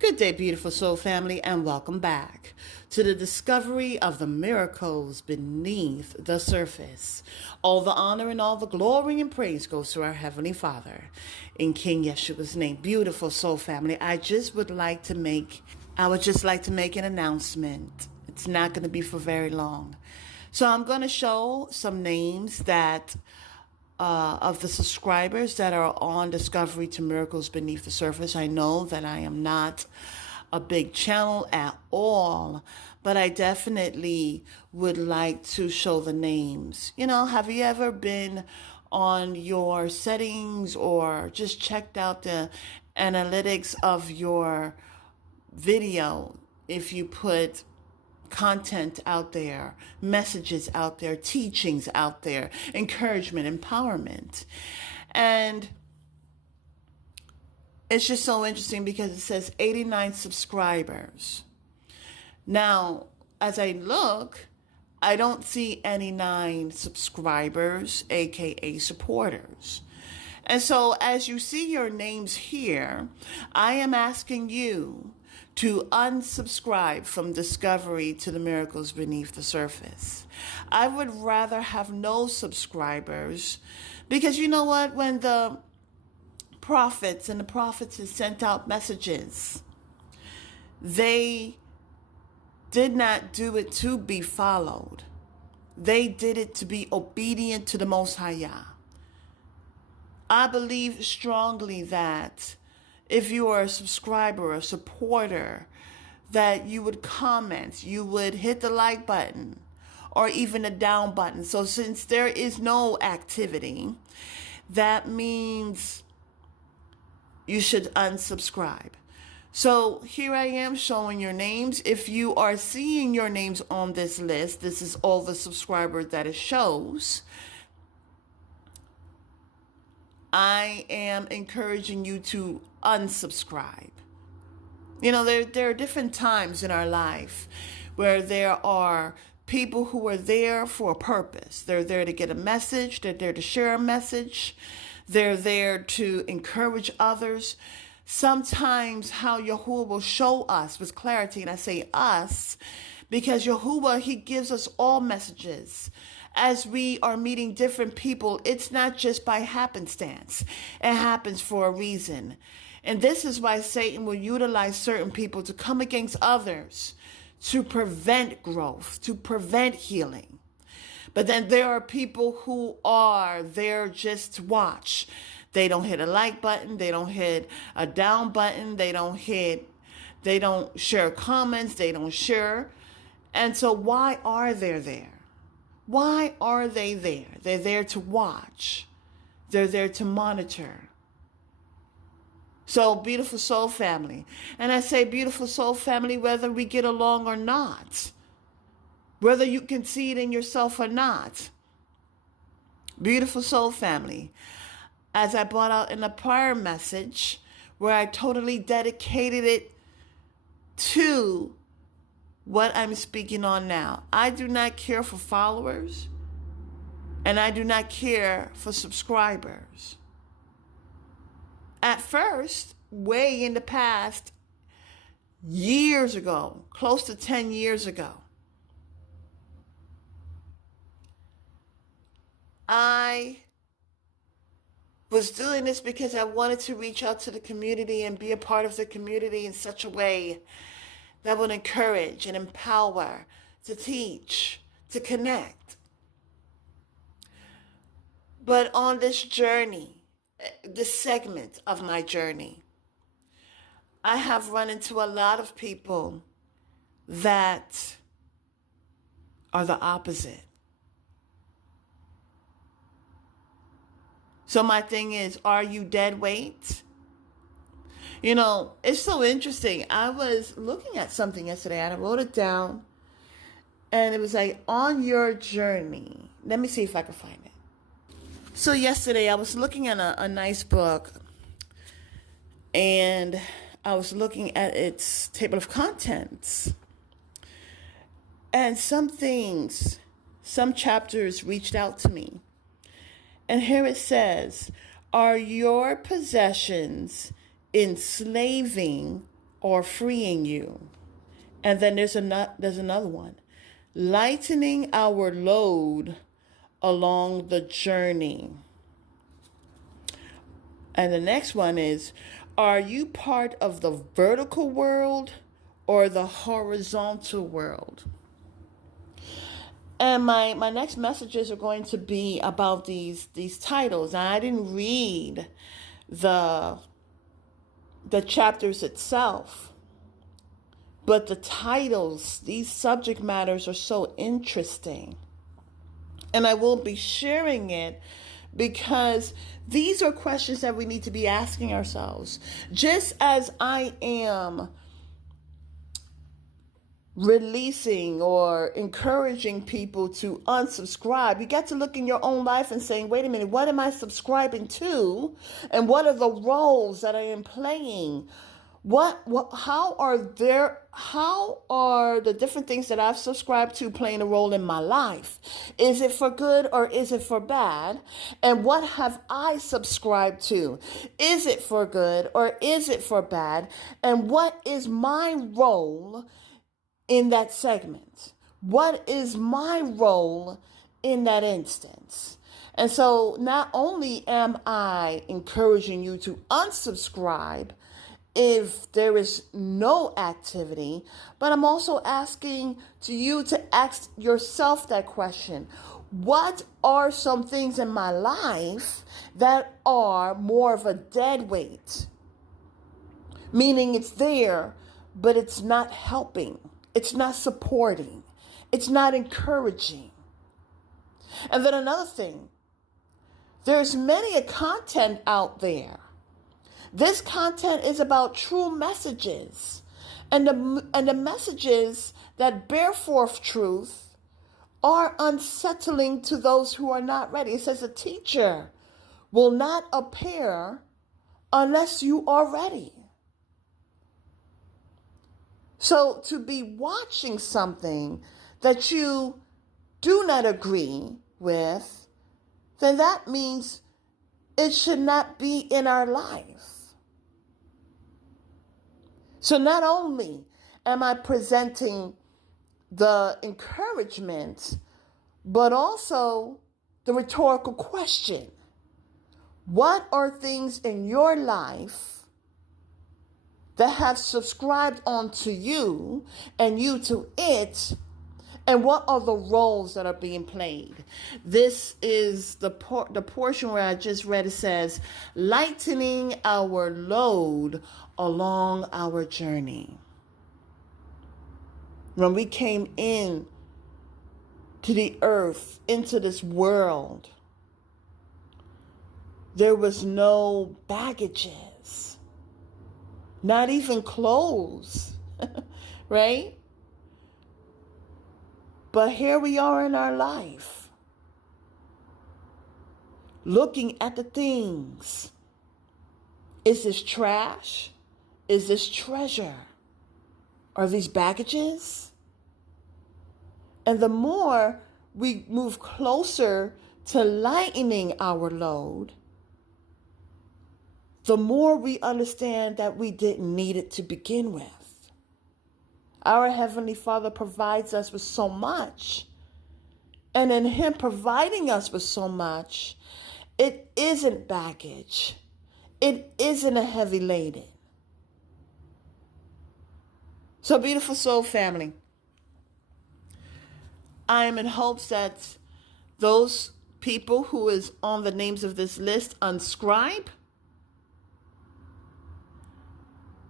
Good day, beautiful soul family, and welcome back to the discovery of the miracles beneath the surface. All the honor and all the glory and praise goes to our Heavenly Father in King Yeshua's name. Beautiful soul family, I would just like to make an announcement. It's not going to be for very long. So I'm going to show some names that of the subscribers that are on Discovery to Miracles Beneath the Surface. I know that I am not a big channel at all, but I definitely would like to show the names. Have you ever been on your settings or just checked out the analytics of your video? If you put content out there, messages out there, teachings out there, encouragement, empowerment. And it's just so interesting because it says 89 subscribers. Now, as I look, I don't see any 9 subscribers, aka supporters. And so as you see your names here, I am asking you to unsubscribe from Discovery to the Miracles Beneath the Surface. I would rather have no subscribers because you know what? When the prophets and the prophetess sent out messages, they did not do it to be followed. They did it to be obedient to the Most High Yah. I believe strongly that if you are a subscriber, a supporter, that you would comment, you would hit the like button or even the down button. So since there is no activity, that means you should unsubscribe. So here I am showing your names. If you are seeing your names on this list, this is all the subscribers that it shows. I am encouraging you to unsubscribe. There are different times in our life where there are people who are there for a purpose. They're there to get a message. They're there to share a message. They're there to encourage others. Sometimes how Yahuwah will show us with clarity, and I say us, because Yahuwah, he gives us all messages. As we are meeting different people, it's not just by happenstance. It happens for a reason. And this is why Satan will utilize certain people to come against others to prevent growth, to prevent healing. But then there are people who are there just to watch. They don't hit a like button. They don't hit a down button. They don't share comments. They don't share. And so why are they there? Why are they there? They're there to watch. They're there to monitor. So, beautiful soul family. And I say beautiful soul family, whether we get along or not. Whether you can see it in yourself or not. Beautiful soul family. As I brought out in a prior message, where I totally dedicated it to what I'm speaking on now. I do not care for followers, and I do not care for subscribers. At first, way in the past, years ago, close to 10 years ago, I was doing this because I wanted to reach out to the community and be a part of the community in such a way that would encourage and empower, to teach, to connect. But on this journey, this segment of my journey, I have run into a lot of people that are the opposite. So my thing is, are you dead weight? It's so interesting. I was looking at something yesterday and I wrote it down, and it was like, on your journey. Let me see if I can find it. So yesterday I was looking at a nice book, and I was looking at its table of contents, and some chapters reached out to me. And here it says, are your possessions enslaving or freeing you. And then there's another one. Lightening our load along the journey. And the next one is, are you part of the vertical world or the horizontal world? And my next messages are going to be about these titles. And I didn't read the chapters itself, but the titles, these subject matters are so interesting. And I will be sharing it because these are questions that we need to be asking ourselves. Just as I am releasing or encouraging people to unsubscribe, you got to look in your own life and saying, wait a minute, what am I subscribing to? And what are the roles that I am playing? How are the different things that I've subscribed to playing a role in my life? Is it for good or is it for bad? And what have I subscribed to? Is it for good or is it for bad? And what is my role in that segment? What is my role in that instance? And so not only am I encouraging you to unsubscribe if there is no activity, but I'm also asking you to ask yourself that question. What are some things in my life that are more of a dead weight? Meaning it's there, but it's not helping. It's not supporting. It's not encouraging. And then another thing, there's many a content out there. This content is about true messages. And the messages that bear forth truth are unsettling to those who are not ready. It says a teacher will not appear unless you are ready. So to be watching something that you do not agree with, then that means it should not be in our life. So not only am I presenting the encouragement, but also the rhetorical question. What are things in your life that have subscribed onto you and you to it? And what are the roles that are being played? This is the portion where I just read. It says, lightening our load along our journey. When we came in to the earth, into this world, there was no baggages, not even clothes, right? But here we are in our life, looking at the things. Is this trash? Is this treasure? Are these baggages? And the more we move closer to lightening our load, the more we understand that we didn't need it to begin with. Our Heavenly Father provides us with so much. And in Him providing us with so much, it isn't baggage. It isn't a heavy laden. So, beautiful soul family, I am in hopes that those people who is on the names of this list unscribe.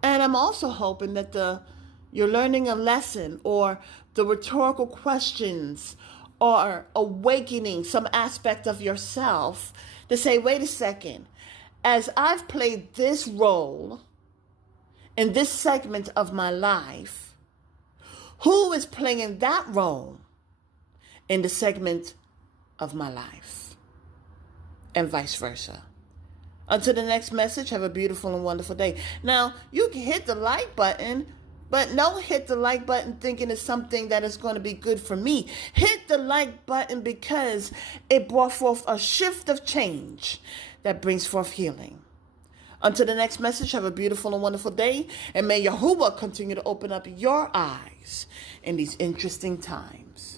And I'm also hoping that you're learning a lesson, or the rhetorical questions are awakening some aspect of yourself to say, wait a second, as I've played this role in this segment of my life, who is playing that role in the segment of my life? And vice versa. Until the next message, have a beautiful and wonderful day. Now, you can hit the like button, but don't hit the like button thinking it's something that is going to be good for me. Hit the like button because it brought forth a shift of change that brings forth healing. Until the next message, have a beautiful and wonderful day. And may Yahuwah continue to open up your eyes in these interesting times.